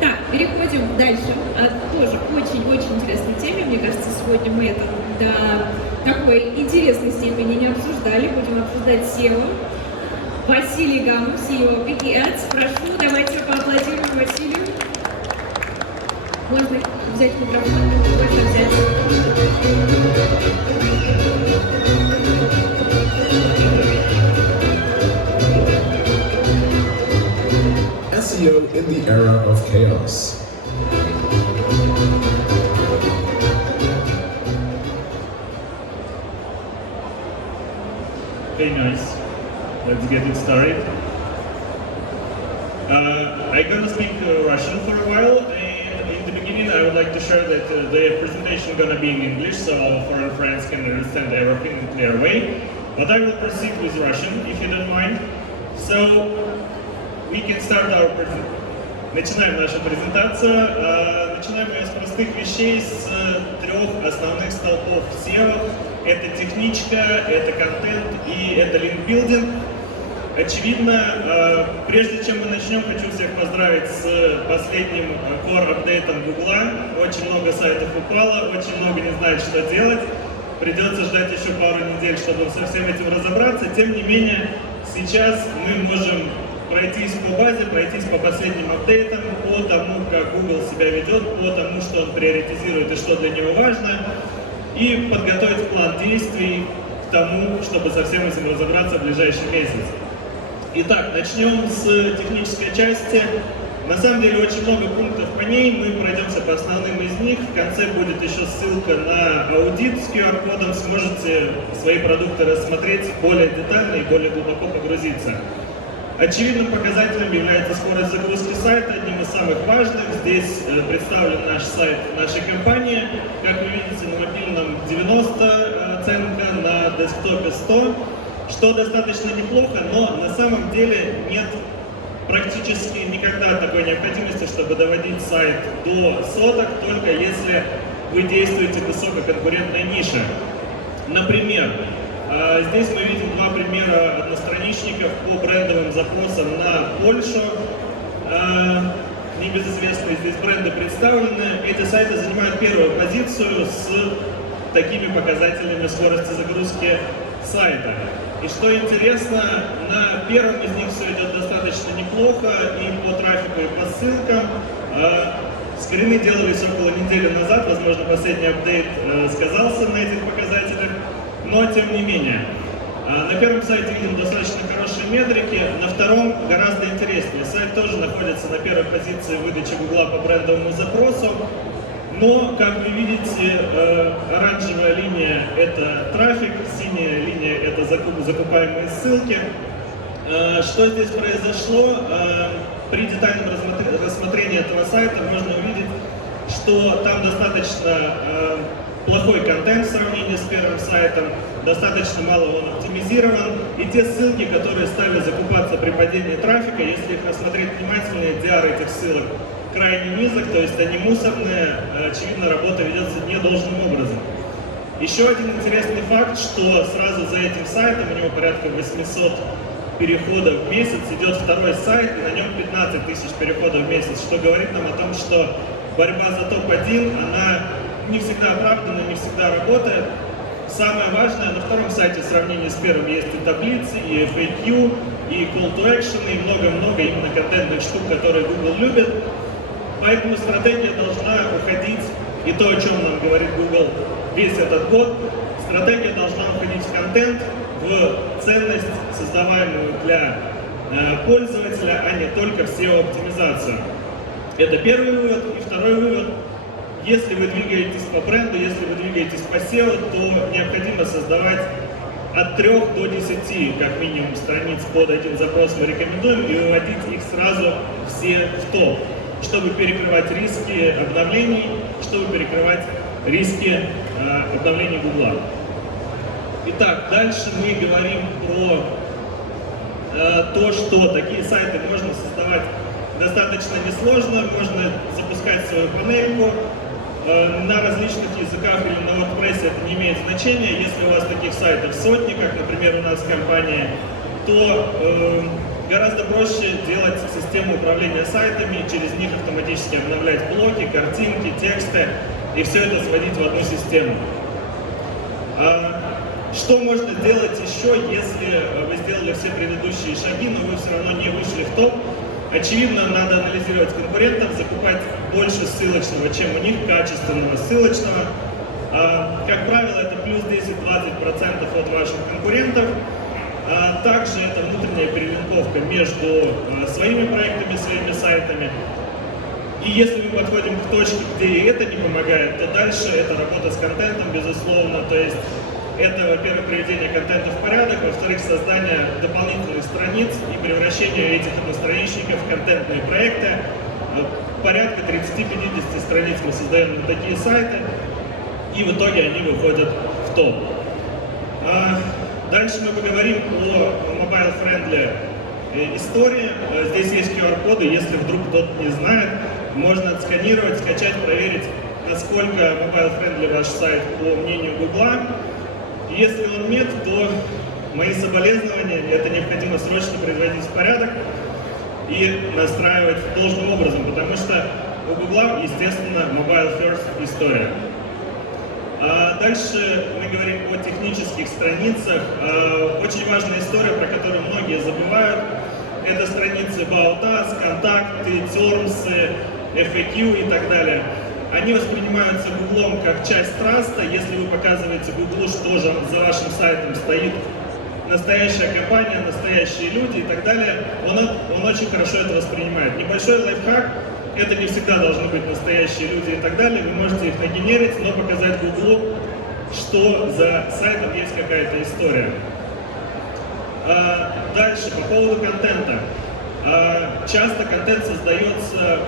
Так, переходим дальше. Тоже очень-очень интересной теме. Мне кажется, сегодня мы это до такой интересной степени не обсуждали. Будем обсуждать SEO. Василий Гамов, CEO Piggy Ads. Прошу, давайте поаплодируем Василию. Можно взять микрофон, можно взять. SEO in the era of chaos. Okay, nice. Let's get it started. I'm gonna speak Russian for a while, and in the beginning I would like to share that the presentation gonna be in English, so foreign friends can understand everything in a clear way. But I will proceed with Russian, if you don't mind. So, we can start our presentation. Начинаем нашу презентацию. Начинаем мы с простых вещей, с трех основных столпов SEO. Это техничка, это контент и это линкбилдинг. Очевидно, прежде чем мы начнем, хочу всех поздравить с последним core-апдейтом Гугла. Очень много сайтов упало, очень много не знает, что делать. Придется ждать еще пару недель, чтобы со всем этим разобраться. Тем не менее, сейчас мы можем пройтись по базе, пройтись по последним апдейтам, по тому, как Google себя ведет, по тому, что он приоритизирует и что для него важно, и подготовить план действий к тому, чтобы со всем этим разобраться в ближайший месяц. Итак, начнем с технической части. На самом деле очень много пунктов по ней, мы пройдемся по основным из них. В конце будет еще ссылка на аудит с QR-кодом, сможете свои продукты рассмотреть более детально и более глубоко погрузиться. Очевидным показателем является скорость загрузки сайта, одним из самых важных. Здесь представлен наш сайт нашей компании. Как вы видите, на мобильном 90 оценка, на десктопе 100, что достаточно неплохо, но на самом деле нет практически никогда такой необходимости, чтобы доводить сайт до соток, только если вы действуете в высококонкурентной нише. Например, здесь мы видим два примера одностраничников по брендовым запросам на Польшу. Небезызвестные здесь бренды представлены. Эти сайты занимают первую позицию с такими показателями скорости загрузки сайта. И что интересно, на первом из них все идет достаточно неплохо и по трафику, и по ссылкам. Скрины делались около недели назад, возможно, последний апдейт сказался на этих показателях. Но тем не менее, на первом сайте видим достаточно хорошие метрики, на втором гораздо интереснее. Сайт тоже находится на первой позиции выдачи Гугла по брендовому запросу, но, как вы видите, оранжевая линия – это трафик, синяя линия – это закупаемые ссылки. Что здесь произошло? При детальном рассмотрении этого сайта можно увидеть, что там достаточно плохой контент в сравнении с первым сайтом, достаточно мало он оптимизирован, и те ссылки, которые стали закупаться при падении трафика, если их рассмотреть внимательнее, DR этих ссылок крайне низок, то есть они мусорные, очевидно, работа ведется недолжным образом. Еще один интересный факт, что сразу за этим сайтом, у него порядка 800 переходов в месяц, идет второй сайт, и на нем 15 тысяч переходов в месяц, что говорит нам о том, что борьба за топ-1, она не всегда оправдана, не всегда работает. Самое важное, на втором сайте в сравнении с первым есть и таблицы, и FAQ, и Call to Action, и много-много именно контентных штук, которые Google любит. Поэтому стратегия должна уходить, и то, о чем нам говорит Google весь этот год, стратегия должна уходить в контент, в ценность, создаваемую для пользователя, а не только в SEO-оптимизацию. Это первый вывод. И второй вывод. Если вы двигаетесь по бренду, если вы двигаетесь по SEO, то необходимо создавать от 3 до 10, как минимум, страниц под один запрос мы рекомендуем, и выводить их сразу все в топ, чтобы перекрывать риски обновлений, чтобы перекрывать риски обновлений Гугла. Итак, дальше мы говорим про то, что такие сайты можно создавать достаточно несложно, можно запускать свою панельку на различных языках или на WordPress, это не имеет значения. Если у вас таких сайтов сотни, как, например, у нас в компании, то гораздо проще делать систему управления сайтами, через них автоматически обновлять блоки, картинки, тексты и все это сводить в одну систему. Что можно сделать еще, если вы сделали все предыдущие шаги, но вы все равно не вышли в топ? Очевидно, надо анализировать конкурентов, закупать больше ссылочного, чем у них, качественного ссылочного. Как правило, это плюс 10-20% от ваших конкурентов. Также это внутренняя перелинковка между своими проектами, своими сайтами. И если мы подходим к точке, где и это не помогает, то дальше это работа с контентом, безусловно. То есть это, во-первых, приведение контента в порядок, во-вторых, создание дополнительных страниц и превращение этих одностраничников в контентные проекты. Порядка 30-50 страниц мы создаем на такие сайты, и в итоге они выходят в топ. Дальше мы поговорим о mobile-friendly истории. Здесь есть QR-коды, если вдруг кто-то не знает, можно отсканировать, скачать, проверить, насколько mobile-friendly ваш сайт по мнению Гугла. Если он нет, то мои соболезнования, это необходимо срочно приводить в порядок и настраивать должным образом, потому что у Гугла, естественно, mobile first история. Дальше мы говорим о технических страницах. Очень важная история, про которую многие забывают, это страницы About Us, контакты, термсы, FAQ и так далее. Они воспринимаются Гуглом как часть траста. Если вы показываете Гуглу, что же за вашим сайтом стоит настоящая компания, настоящие люди и так далее, он очень хорошо это воспринимает. Небольшой лайфхак, это не всегда должны быть настоящие люди и так далее, вы можете их нагенерить, но показать Гуглу, что за сайтом есть какая-то история. Дальше, по поводу контента. Часто контент создается,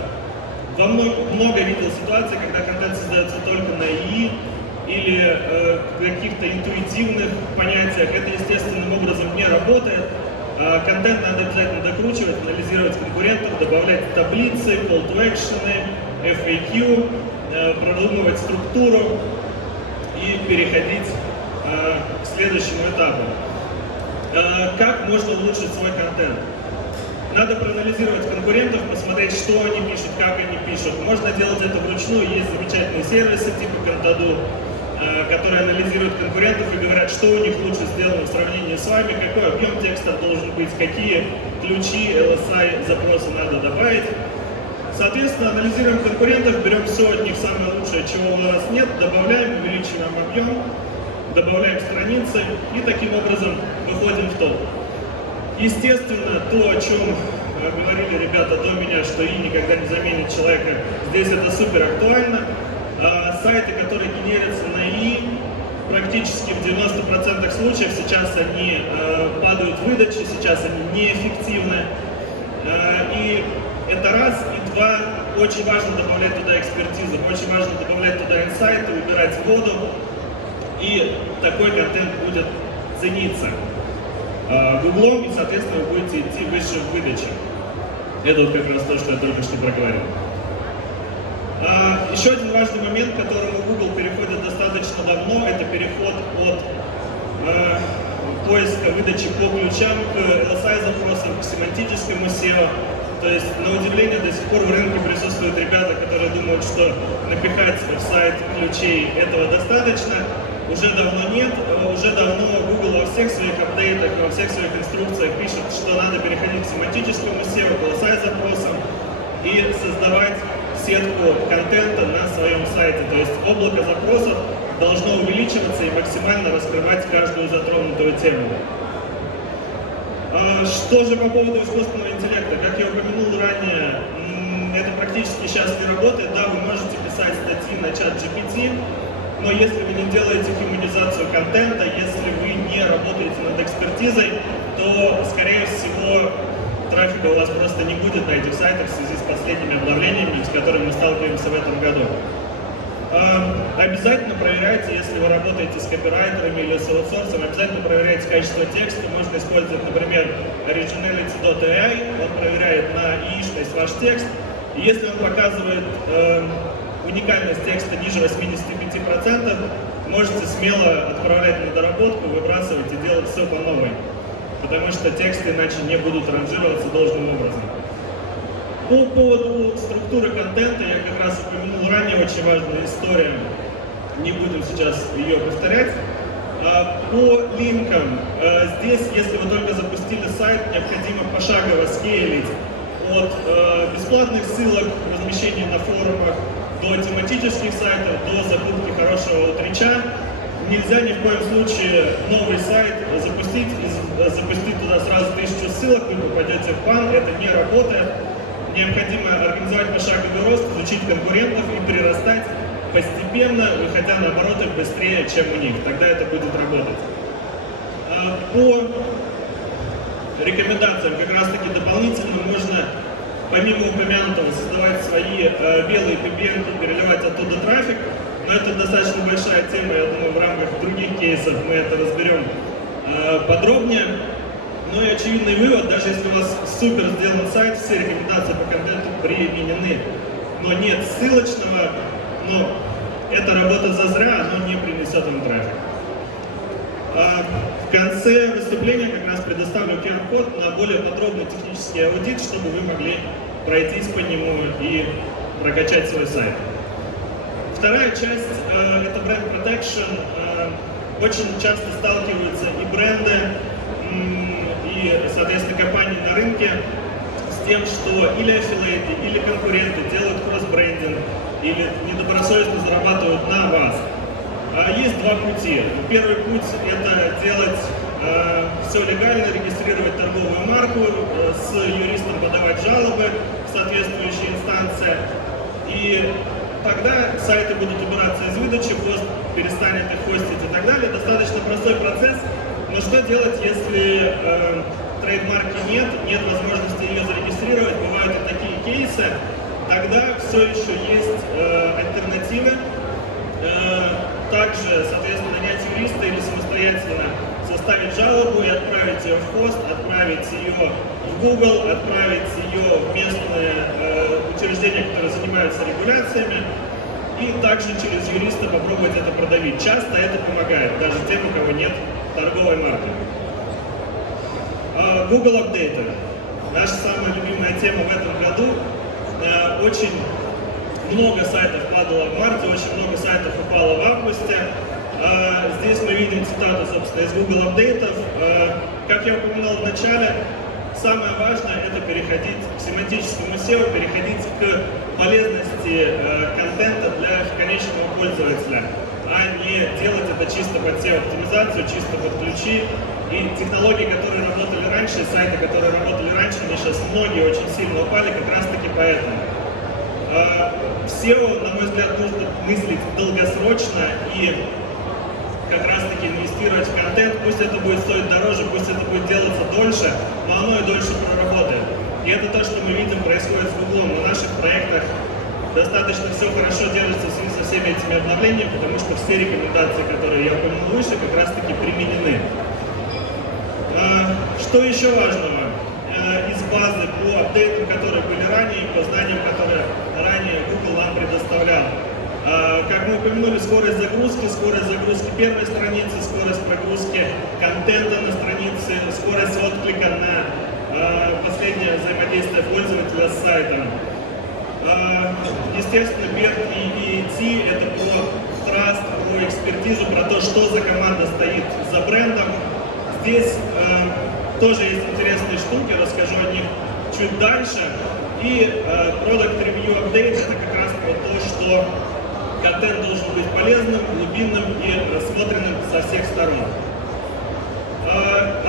много видел ситуаций, когда контент создается только на ИИ или каких-то интуитивных понятиях. Это естественным образом не работает. Контент надо обязательно докручивать, анализировать конкурентов, добавлять таблицы, call to action, FAQ, продумывать структуру и переходить к следующему этапу. Как можно улучшить свой контент? Надо проанализировать конкурентов, посмотреть, что они пишут, как они пишут. Можно делать это вручную, есть замечательные сервисы типа Contadu, которые анализируют конкурентов и говорят, что у них лучше сделано в сравнении с вами, какой объем текста должен быть, какие ключи, LSI запросы надо добавить. Соответственно, анализируем конкурентов, берем все от них самое лучшее, чего у нас нет, добавляем, увеличиваем объем, добавляем страницы и таким образом выходим в топ. Естественно, то, о чем говорили ребята до меня, что И никогда не заменит человека, здесь это супер актуально. Сайты, которые генерятся на И, практически в 90% случаев сейчас они падают в выдаче, сейчас они неэффективны. И это раз. И два, очень важно добавлять туда экспертизу, очень важно добавлять туда инсайты, убирать воду. И такой контент будет цениться Гуглом, и, соответственно, вы будете идти выше в выдаче. Это вот как раз то, что я только что проговорил. Еще один важный момент, к которому Google переходит достаточно давно, это переход от поиска выдачи по ключам к LSI-запросам, к семантическому SEO. То есть, на удивление, до сих пор в рынке присутствуют ребята, которые думают, что напихать в сайт ключей этого достаточно. Уже давно нет, уже давно Google во всех своих апдейтах, во всех своих инструкциях пишет, что надо переходить к семантическому SEO, к LSI-запросам и создавать сетку контента на своем сайте. То есть облако запросов должно увеличиваться и максимально раскрывать каждую затронутую тему. Что же по поводу искусственного интеллекта? Как я упомянул ранее, это практически сейчас не работает. Да, вы можете писать статьи на чат GPT, но если вы не делаете хуманизацию контента, если вы не работаете над экспертизой, то, скорее всего, трафика у вас просто не будет на этих сайтах в связи с последними обновлениями, с которыми мы сталкиваемся в этом году. Обязательно проверяйте, если вы работаете с копирайтерами или с аутсорсом, обязательно проверяйте качество текста. Можно использовать, например, originality.ai, он проверяет на яичность ваш текст. И если он показывает уникальность текста ниже 85%, можете смело отправлять на доработку, выбрасывать и делать все по новой. потому что тексты иначе не будут ранжироваться должным образом. По поводу структуры контента я как раз упомянул ранее, очень важная история, не будем сейчас ее повторять. По линкам, здесь, если вы только запустили сайт, необходимо пошагово скейлить от бесплатных ссылок, размещения на форумах, до тематических сайтов, до закупки хорошего аутрича. Нельзя ни в коем случае новый сайт запустить туда сразу 1000 ссылок, вы попадете в бан, это не работает. Необходимо организовать пошаговый рост, изучить конкурентов и прирастать постепенно, выходя на обороты быстрее, чем у них. Тогда это будет работать. По рекомендациям как раз таки дополнительно можно, помимо упомянутого, создавать свои белые PBN, переливать оттуда трафик. Но это достаточно большая тема, я думаю, в рамках других кейсов мы это разберем подробнее. Ну и очевидный вывод, даже если у вас супер сделан сайт, все рекомендации по контенту применены, но нет ссылочного, но эта работа зазря, оно не принесет вам трафик. В конце выступления как раз предоставлю QR-код на более подробный технический аудит, чтобы вы могли пройтись по нему и прокачать свой сайт. Вторая часть – это бренд protection. Очень часто сталкиваются и бренды, и, соответственно, компании на рынке с тем, что или аффилиаты, или конкуренты делают кросс-брендинг, или недобросовестно зарабатывают на вас. Есть два пути. Первый путь – это делать все легально, регистрировать торговую марку, с юристом подавать жалобы в соответствующие инстанции. И тогда сайты будут убираться из выдачи, хост перестанет их хостить и так далее. Достаточно простой процесс. Но что делать, если трейдмарки нет возможности ее зарегистрировать, бывают и такие кейсы, тогда все еще есть альтернативы. Также, соответственно, нанять юриста или самостоятельно составить жалобу и отправить ее в хост, отправить ее в Google, отправить ее в местные учреждения, которые занимаются регуляциями, и также через юриста попробовать это продавить. Часто это помогает, даже тем, у кого нет торговой марки. Google Update. Наша самая любимая тема в этом году. Очень много сайтов падало в марте, очень много сайтов упало в августе. Здесь мы видим цитату, собственно, из Google апдейтов. Как я упоминал в начале, самое важное – это переходить к семантическому SEO, переходить к полезности контента для конечного пользователя, а не делать это чисто под SEO-оптимизацию, чисто под ключи. И технологии, которые работали раньше, сайты, которые работали раньше, они сейчас многие очень сильно упали как раз-таки поэтому. В SEO, на мой взгляд, нужно мыслить долгосрочно и как раз-таки инвестировать в контент. Пусть это будет стоить дороже, пусть это будет делаться дольше, но оно и дольше проработает. И это то, что мы видим, происходит с Google. На наших проектах достаточно все хорошо держится в связи со всеми этими обновлениями, потому что все рекомендации, которые я упомянул выше, как раз-таки применены. Что еще важного? Из базы по апдейтам, которые были ранее, по знаниям, которые ранее Google нам предоставлял. Как мы упомянули, скорость загрузки первой страницы, скорость прогрузки контента на странице, скорость отклика на последнее взаимодействие пользователя с сайтом. Естественно, BERT и EAT – это про траст, про экспертизу, про то, что за команда стоит за брендом. Здесь тоже есть интересные штуки, расскажу о них чуть дальше. И Product Review Update – это как раз про то, что контент должен быть полезным, глубинным и рассмотренным со всех сторон.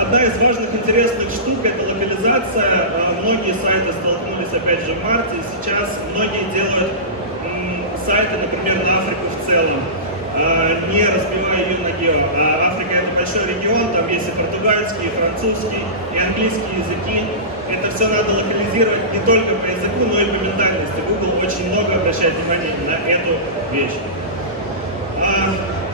Одна из важных интересных штук – это локализация. Многие сайты столкнулись опять же в марте, и сейчас многие делают сайты, например, на Африку в целом, не разбивая ее на гео. Африка – это большой регион, там есть и португальский, и французский, и английский языки. Это все надо локализировать не только по языку, но и по ментальности. Google очень много обращает внимание на эту вещь.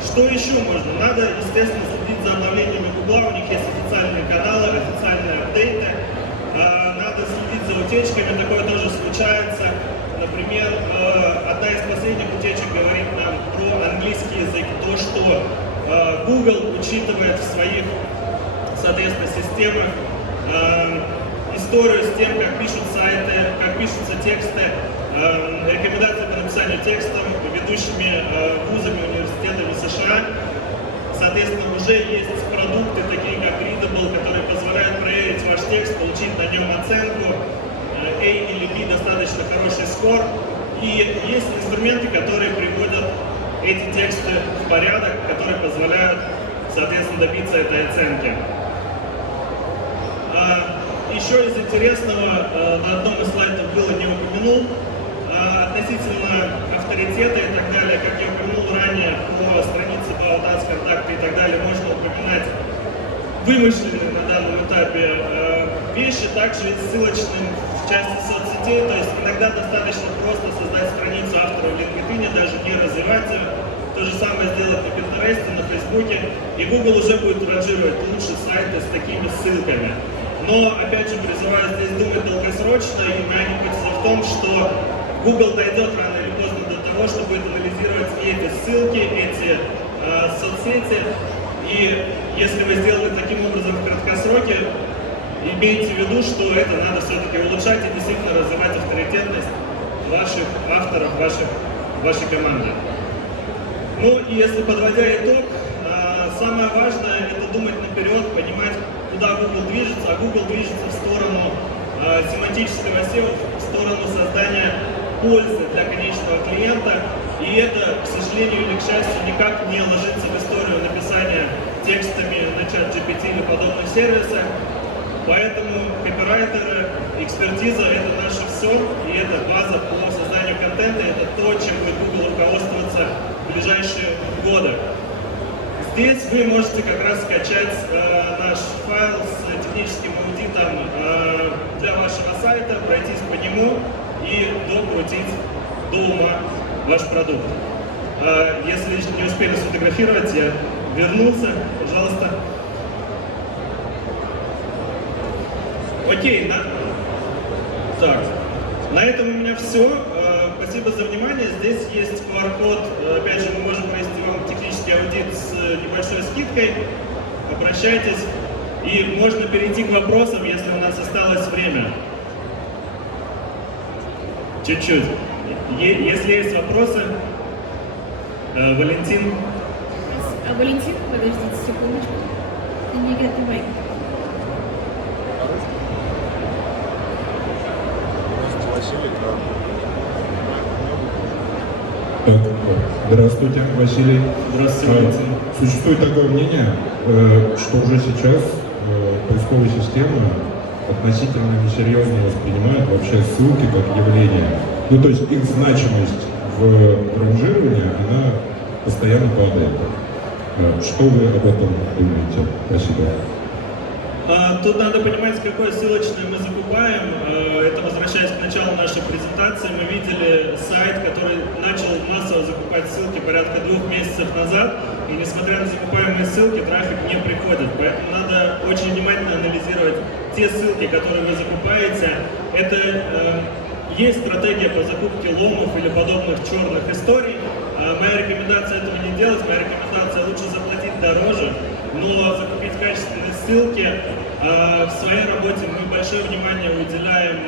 Что еще можно? Надо, естественно, следить за обновлениями Google. У них есть официальные каналы, официальные апдейты. Надо следить за утечками, такое тоже случается. Например, одна из последних утечек говорит нам про английский язык, то, что Google учитывает в своих соответственно, системах, историю с тем, как пишут сайты, как пишутся тексты, рекомендации по написанию текстов ведущими вузами, университетами США. Соответственно, уже есть продукты, такие как Readable, которые позволяют проверить ваш текст, получить на нем оценку A или B, достаточно хороший скор. И есть инструменты, которые приводят эти тексты в порядок, которые позволяют, соответственно, добиться этой оценки. Еще из интересного, на одном из слайдов было, не упомянул, относительно авторитета и так далее, как я упомянул ранее, по странице About Us, ВКонтакте и так далее, можно упоминать вымышленные на данном этапе вещи, также и ссылочные в части соцсетей, то есть иногда достаточно просто создать страницу автора в LinkedIn, даже не развивать ее. То же самое сделать на Pinterest, на Фейсбуке, и Google уже будет ранжировать лучше сайты с такими ссылками. Но, опять же, призываю здесь думать долгосрочно, и моя гипотеза в том, что Google дойдет рано или поздно до того, что будет анализировать и эти ссылки, эти соцсети, и если вы сделали таким образом в краткосроке, имейте в виду, что это надо все-таки улучшать и действительно развивать авторитетность ваших авторов, вашей команды. Ну и если подводя итог, самое важное это думать наперед, понимать, куда Google движется, а Google движется в сторону семантического SEO, в сторону создания пользы для конечного клиента, и это, к сожалению или к счастью, никак не ложится в историю написания текстами на ChatGPT или подобных сервисах, поэтому копирайтеры, экспертиза — это наше все, и это база по созданию контента, это то, чем будет Google руководствоваться в ближайшие годы. Здесь вы можете как раз скачать наш файл с техническим аудитом для вашего сайта, пройтись по нему и докрутить до ума ваш продукт. Если не успели сфотографировать, я вернулся, пожалуйста. Окей, так, на этом у меня все. Спасибо за внимание. Здесь есть QR-код. Опять же, мы можем провести вам технический аудит с небольшой скидкой. Обращайтесь. И можно перейти к вопросам, если у нас осталось время. Чуть-чуть. Если есть вопросы, Валентин. Валентин, подождите секундочку. Can you get the mic? Здравствуйте, Василий. Здравствуйте, Валентин. Существует такое мнение, что уже сейчас поисковые системы относительно несерьезно воспринимают вообще ссылки как явление. Ну, то есть их значимость в ранжировании, она постоянно падает. Что вы об этом думаете? Спасибо. Тут надо понимать, какое ссылочное мы закупаем. Это, возвращаясь к началу нашей презентации, мы видели сайт, который начал массово закупать ссылки порядка 2 месяцев назад, и несмотря на закупаемые ссылки, трафик не приходит. Поэтому надо очень внимательно анализировать те ссылки, которые вы закупаете. Это есть стратегия по закупке ломов или подобных черных историй. Моя рекомендация этого не делать, моя рекомендация лучше заплатить дороже, но закупить качественные ссылки. В своей работе мы большое внимание уделяем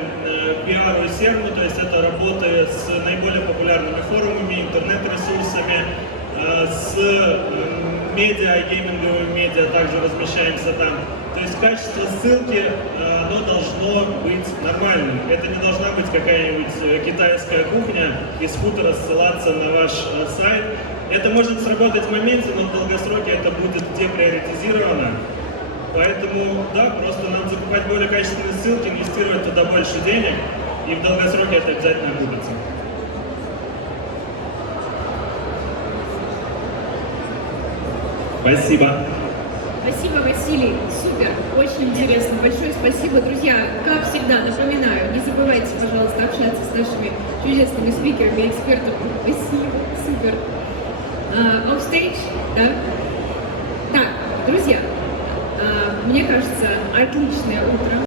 пиару и серву, то есть это работы с наиболее популярными форумами, интернет-ресурсами, с медиа, гейминговыми медиа, также размещаемся там. То есть качество ссылки, оно должно быть нормальным. Это не должна быть какая-нибудь китайская кухня из футера ссылаться на ваш сайт. Это может сработать в моменте, но в долгосроке это будет деприоритизировано. Поэтому, да, просто надо закупать более качественные ссылки, инвестировать туда больше денег, и в долгосроке это обязательно окупится. Спасибо. Спасибо, Василий. Супер. Очень интересно. Большое спасибо, друзья. Как всегда, напоминаю, не забывайте, пожалуйста, общаться с нашими чудесными спикерами и экспертами. Спасибо. Супер. Offstage, да? Так, друзья, мне кажется, отличное утро.